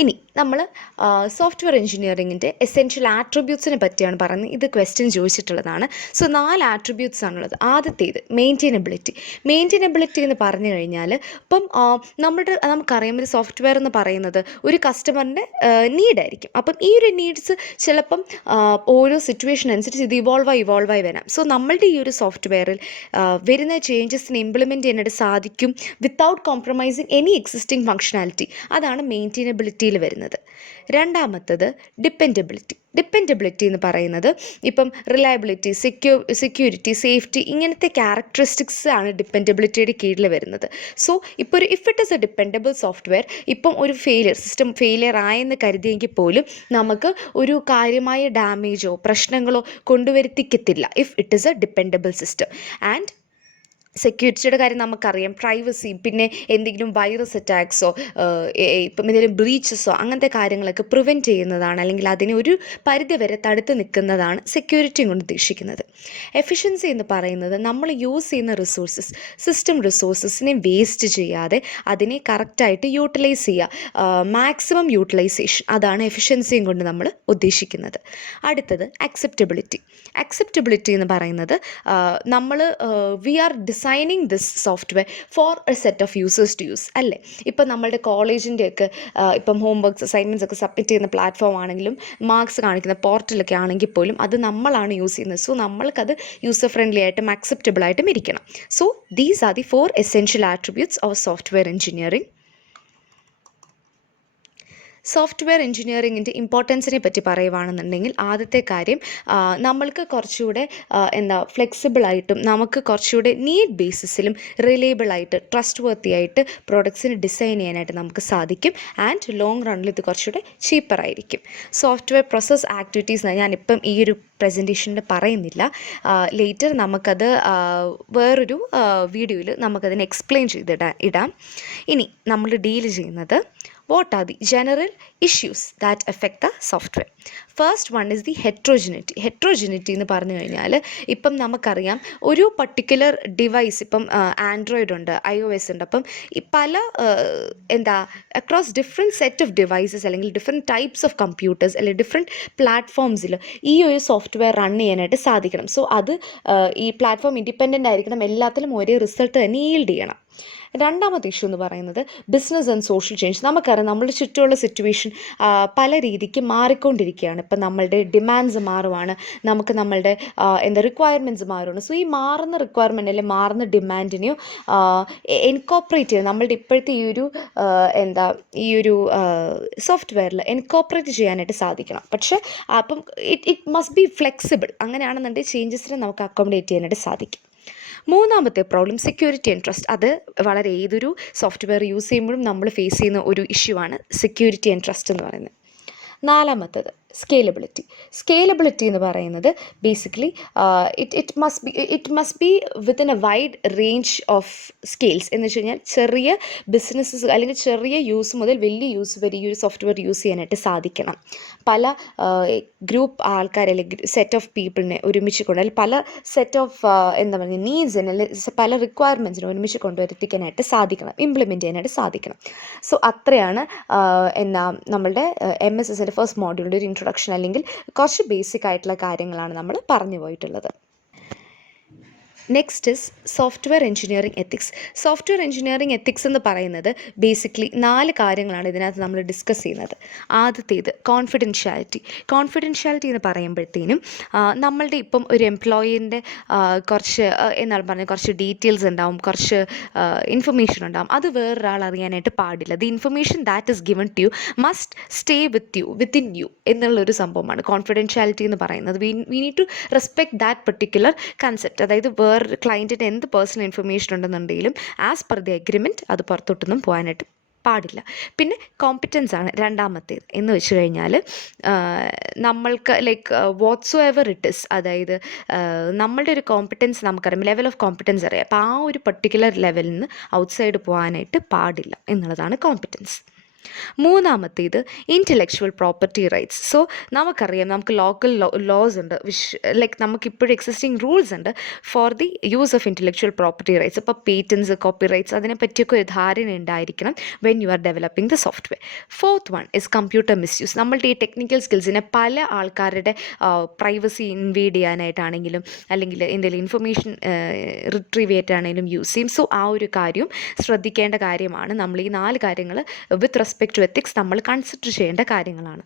ഇനി നമ്മൾ software എഞ്ചിനീയറിങ്ങിൻ്റെ essential ആട്രിബ്യൂട്ട്സിനെ പറ്റിയാണ് പറയുന്നത്. ഇത് ക്വസ്റ്റ്യൻ ചോദിച്ചിട്ടുള്ളതാണ്. സോ 4 ആട്രിബ്യൂട്ട്സ് ആണുള്ളത്. ആദ്യത്തേത് മെയിൻറ്റെയിനബിലിറ്റി എന്ന് പറഞ്ഞു കഴിഞ്ഞാൽ ഇപ്പം നമുക്കറിയാം ഒരു സോഫ്റ്റ്വെയർ എന്ന് പറയുന്നത് ഒരു കസ്റ്റമറിൻ്റെ നീഡായിരിക്കും. അപ്പം ഈ ഒരു നീഡ്സ് ചിലപ്പം ഓരോ സിറ്റുവേഷൻ അനുസരിച്ച് ഇത് ഇവോൾവായി വരാം. സോ നമ്മളുടെ ഈ ഒരു സോഫ്റ്റ്വെയറിൽ വരുന്ന ചേഞ്ചസിന് ഇംപ്ലിമെൻറ്റ് ചെയ്യാനായിട്ട് സാധിക്കും without compromising any existing functionality. അതാണ് മെയിൻറ്റെയിനബിലിറ്റിയിൽ വരുന്നത്. രണ്ടാമത്തത് ഡിപ്പെൻഡബിലിറ്റി എന്ന് പറയുന്നത് ഇപ്പം റിലയബിലിറ്റി, സെക്യൂരിറ്റി, സേഫ്റ്റി ഇങ്ങനത്തെ ക്യാരക്ടറിസ്റ്റിക്സ് ആണ് ഡിപ്പെൻഡബിലിറ്റിയുടെ കീഴിൽ വരുന്നത്. സോ ഇപ്പോൾ if it is a dependable software, ഇപ്പം ഒരു സിസ്റ്റം ഫെയിലിയർ ആയെന്ന് കരുതിയെങ്കിൽ പോലും നമുക്ക് ഒരു കാര്യമായ ഡാമേജോ പ്രശ്നങ്ങളോ കൊണ്ടുവരുത്തിക്കത്തില്ല if it is a dependable system. And സെക്യൂരിറ്റിയുടെ കാര്യം നമുക്കറിയാം, പ്രൈവസി, പിന്നെ എന്തെങ്കിലും വൈറസ് അറ്റാക്സോ ഇപ്പം എന്തെങ്കിലും ബ്രീച്ചസോ അങ്ങനത്തെ കാര്യങ്ങളൊക്കെ പ്രിവെൻറ്റ് ചെയ്യുന്നതാണ്, അല്ലെങ്കിൽ അതിനെ ഒരു പരിധി വരെ തടുത്ത് നിൽക്കുന്നതാണ് സെക്യൂരിറ്റി കൊണ്ട് ഉദ്ദേശിക്കുന്നത്. എഫിഷ്യൻസി എന്ന് പറയുന്നത് നമ്മൾ യൂസ് ചെയ്യുന്ന സിസ്റ്റം റിസോഴ്സസിനെ വേസ്റ്റ് ചെയ്യാതെ അതിനെ കറക്റ്റായിട്ട് യൂട്ടിലൈസ് ചെയ്യുക, മാക്സിമം യൂട്ടിലൈസേഷൻ, അതാണ് എഫിഷ്യൻസിയും കൊണ്ട് നമ്മൾ ഉദ്ദേശിക്കുന്നത്. അടുത്തത് അക്സെപ്റ്റബിലിറ്റി എന്ന് പറയുന്നത് നമ്മൾ we are designing this software for a set of users to use, അല്ലേ? ഇപ്പം നമ്മളുടെ കോളേജിൻ്റെയൊക്കെ ഇപ്പം ഹോംവർക്ക്സ്, അസൈൻമെൻറ്റ്സ് ഒക്കെ സബ്മിറ്റ് ചെയ്യുന്ന പ്ലാറ്റ്ഫോം ആണെങ്കിലും മാർക്സ് കാണിക്കുന്ന പോർട്ടലൊക്കെ ആണെങ്കിൽ പോലും അത് നമ്മളാണ് യൂസ് ചെയ്യുന്നത്. സോ നമ്മൾക്കത് യൂസർ ഫ്രണ്ട്ലി ആയിട്ടും അക്സെപ്റ്റബിൾ ആയിട്ടും ഇരിക്കണം. So these are the 4 essential attributes of software engineering. Software എഞ്ചിനീയറിങ്ങിൻ്റെ ഇമ്പോർട്ടൻസിനെ പറ്റി പറയുകയാണെന്നുണ്ടെങ്കിൽ ആദ്യത്തെ കാര്യം നമ്മൾക്ക് കുറച്ചുകൂടെ ഫ്ലെക്സിബിളായിട്ടും നമുക്ക് കുറച്ചുകൂടെ നീഡ് ബേസിസിലും റിലയബിളായിട്ട് ട്രസ്റ്റ് വർത്തി ആയിട്ട് പ്രോഡക്ട്സിന് ഡിസൈൻ ചെയ്യാനായിട്ട് നമുക്ക് സാധിക്കും. ആൻഡ് ലോങ് റണ്ണിൽ ഇത് കുറച്ചുകൂടെ ചീപ്പറായിരിക്കും. സോഫ്റ്റ്വെയർ പ്രോസസ് ആക്ടിവിറ്റീസ് ഞാനിപ്പം ഈ ഒരു പ്രസൻറ്റേഷനിൽ പറയുന്നില്ല, ലേറ്റർ നമുക്കത് വേറൊരു വീഡിയോയിൽ നമുക്കതിനെ എക്സ്പ്ലെയിൻ ഇടാം. ഇനി നമ്മൾ ഡീൽ ചെയ്യുന്നത് what are the general issues that affect the software. First one is the heterogeneity എന്ന് പറഞ്ഞു കഴിഞ്ഞാൽ ഇപ്പം നമുക്കറിയാം ഒരു പർട്ടിക്കുലർ ഡിവൈസ്, ഇപ്പം ആൻഡ്രോയിഡ് ഉണ്ട്, iOS ഉണ്ട്, അപ്പം ഈ പല across different set of devices അല്ലെങ്കിൽ ഡിഫറെൻറ്റ് ടൈപ്സ് ഓഫ് കമ്പ്യൂട്ടേഴ്സ് അല്ലെങ്കിൽ ഡിഫറെൻറ്റ് പ്ലാറ്റ്ഫോംസിൽ ഈ ഒരു സോഫ്റ്റ്വെയർ റൺ ചെയ്യാനായിട്ട് സാധിക്കണം. സോ അത് ഈ പ്ലാറ്റ്ഫോം ഇൻഡിപെൻഡൻ്റ് ആയിരിക്കണം, എല്ലാത്തിലും ഒരേ റിസൾട്ട് തന്നെ ഈൽഡ് ചെയ്യണം. രണ്ടാമത്തെ ഇഷ്യൂ എന്ന് പറയുന്നത് ബിസിനസ് ആൻഡ് സോഷ്യൽ ചേഞ്ച്. നമുക്കറിയാം നമ്മളുടെ ചുറ്റുമുള്ള സിറ്റുവേഷൻ പല രീതിക്ക് മാറിക്കൊണ്ടിരിക്കുകയാണ്. ഇപ്പം നമ്മളുടെ ഡിമാൻഡ്സ് മാറുവാണ്, നമുക്ക് നമ്മളുടെ റിക്വയർമെൻറ്റ്സ് മാറുകയാണ്. സോ ഈ മാറുന്ന റിക്വയർമെൻറ്റ് അല്ലെങ്കിൽ മാറുന്ന ഡിമാൻഡിനെയോ എൻകോപ്പറേറ്റ് ചെയ്യുക, നമ്മളുടെ ഇപ്പോഴത്തെ ഈ ഒരു സോഫ്റ്റ്വെയറിൽ എൻകോപ്പറേറ്റ് ചെയ്യാനായിട്ട് സാധിക്കണം. പക്ഷേ അപ്പം ഇറ്റ് മസ്റ്റ് ബി ഫ്ലെക്സിബിൾ. അങ്ങനെയാണെന്നുണ്ടെങ്കിൽ ചേഞ്ചസിനെ നമുക്ക് അക്കോമഡേറ്റ് ചെയ്യാനായിട്ട് സാധിക്കും. മൂന്നാമത്തെ പ്രോബ്ലം സെക്യൂരിറ്റി ആൻഡ് ട്രസ്റ്റ്. അത് വളരെ ഏതൊരു സോഫ്റ്റ്വെയർ യൂസ് ചെയ്യുമ്പോഴും നമ്മൾ ഫേസ് ചെയ്യുന്ന ഒരു ഇഷ്യൂ ആണ് സെക്യൂരിറ്റി ആൻഡ് ട്രസ്റ്റ് എന്ന് പറയുന്നത്. നാലാമത്തത് സ്കേലബിലിറ്റി എന്ന് പറയുന്നത് basically it must be within A wide range of scales. എന്ന് വെച്ച് കഴിഞ്ഞാൽ ചെറിയ ബിസിനസ്സസ് അല്ലെങ്കിൽ ചെറിയ യൂസ് മുതൽ വലിയ യൂസ് വരെ ഈ ഒരു സോഫ്റ്റ്വെയർ യൂസ് ചെയ്യാനായിട്ട് സാധിക്കണം. പല ഗ്രൂപ്പ് ആൾക്കാരെ അല്ലെങ്കിൽ സെറ്റ് ഓഫ് പീപ്പിളിനെ ഒരുമിച്ച് അല്ലെങ്കിൽ പല സെറ്റ് ഓഫ് നീഡ്സിന് അല്ലെങ്കിൽ പല റിക്വയർമെൻറ്റ്സിനെ ഒരുമിച്ച് കൊണ്ടുവരുത്തിക്കാനായിട്ട് സാധിക്കണം, ഇംപ്ലിമെൻറ്റ് ചെയ്യാനായിട്ട് സാധിക്കണം. സോ അത്രയാണ് നമ്മളുടെ MSSൻ്റെ ഫസ്റ്റ് മോഡ്യൂളിൻ്റെ ഒരു ഇൻട്രൊഡക്ഷൻ, അല്ലെങ്കിൽ കുറച്ച് ബേസിക് ആയിട്ടുള്ള കാര്യങ്ങളാണ് നമ്മൾ പറഞ്ഞു പോയിട്ടുള്ളത്. Next is software engineering ethics എന്ന് പറയുന്നത് ബേസിക്കലി 4 കാര്യങ്ങളാണ് ഇതിനകത്ത് നമ്മൾ ഡിസ്കസ് ചെയ്യുന്നത്. ആദ്യത്തേത് കോൺഫിഡൻഷ്യാലിറ്റി എന്ന് പറയുമ്പോഴത്തേനും നമ്മളുടെ ഇപ്പം ഒരു എംപ്ലോയീൻ്റെ കുറച്ച് ഡീറ്റെയിൽസ് ഉണ്ടാവും, കുറച്ച് ഇൻഫർമേഷൻ ഉണ്ടാവും, അത് വേറൊരാൾ അറിയാനായിട്ട് പാടില്ല. The information that is given to you must stay within you എന്നുള്ളൊരു സംഭവമാണ് കോൺഫിഡൻഷ്യാലിറ്റി എന്ന് പറയുന്നത്. We need to respect that particular concept. അതായത് ക്ലയൻറ്റിൻ്റെ എന്ത് പേഴ്സണൽ ഇൻഫർമേഷൻ ഉണ്ടെന്നുണ്ടെങ്കിലും ആസ് പെർ ദി അഗ്രിമെൻറ്റ് അത് പുറത്തോട്ടൊന്നും പോകാനായിട്ട് പാടില്ല. പിന്നെ കോമ്പിറ്റൻസ് ആണ് രണ്ടാമത്തേത്. എന്ന് വെച്ച് കഴിഞ്ഞാൽ നമ്മൾക്ക് വാട്ട്സോ എവർ ഇറ്റ് ഇസ്, അതായത് നമ്മളുടെ ഒരു കോമ്പിറ്റൻസ് നമുക്കറിയാം, ലെവൽ ഓഫ് കോമ്പിറ്റൻസ് അറിയാം. അപ്പോൾ ആ ഒരു പർട്ടിക്കുലർ ലെവലിൽ നിന്ന് ഔട്ട്സൈഡ് പോകാനായിട്ട് പാടില്ല എന്നുള്ളതാണ് കോമ്പിറ്റൻസ്. മൂന്നാമത്തേത് ഇൻ്റലക്ച്വൽ പ്രോപ്പർട്ടി റൈറ്റ്സ്. സോ നമുക്കറിയാം, നമുക്ക് ലോക്കൽ ലോസ് ഉണ്ട്, ലൈക്ക് നമുക്കിപ്പോഴും എക്സിസ്റ്റിംഗ് റൂൾസ് ഉണ്ട് for the use of intellectual property rights. ഇപ്പോൾ പേറ്റൻസ്, കോപ്പി റൈറ്റ്സ്, അതിനെപ്പറ്റിയൊക്കെ ഒരു ധാരണ ഉണ്ടായിരിക്കണം when you are developing the software. Fourth one is computer misuse. നമ്മളുടെ ഈ ടെക്നിക്കൽ സ്കിൽസിനെ പല ആൾക്കാരുടെ പ്രൈവസി ഇൻവേഡ് ചെയ്യാനായിട്ടാണെങ്കിലും അല്ലെങ്കിൽ എന്തെങ്കിലും ഇൻഫർമേഷൻ റിട്രീവ് ചെയ്യാനാണെങ്കിലും യൂസ് ചെയ്യും. സോ ആ ഒരു കാര്യം ശ്രദ്ധിക്കേണ്ട കാര്യമാണ്. നമ്മൾ ഈ 4 കാര്യങ്ങൾ വിത്ത് റെസ്പെക്ട് ടു എത്തിക്സ് നമ്മൾ കൺസിഡർ ചെയ്യേണ്ട കാര്യങ്ങളാണ്.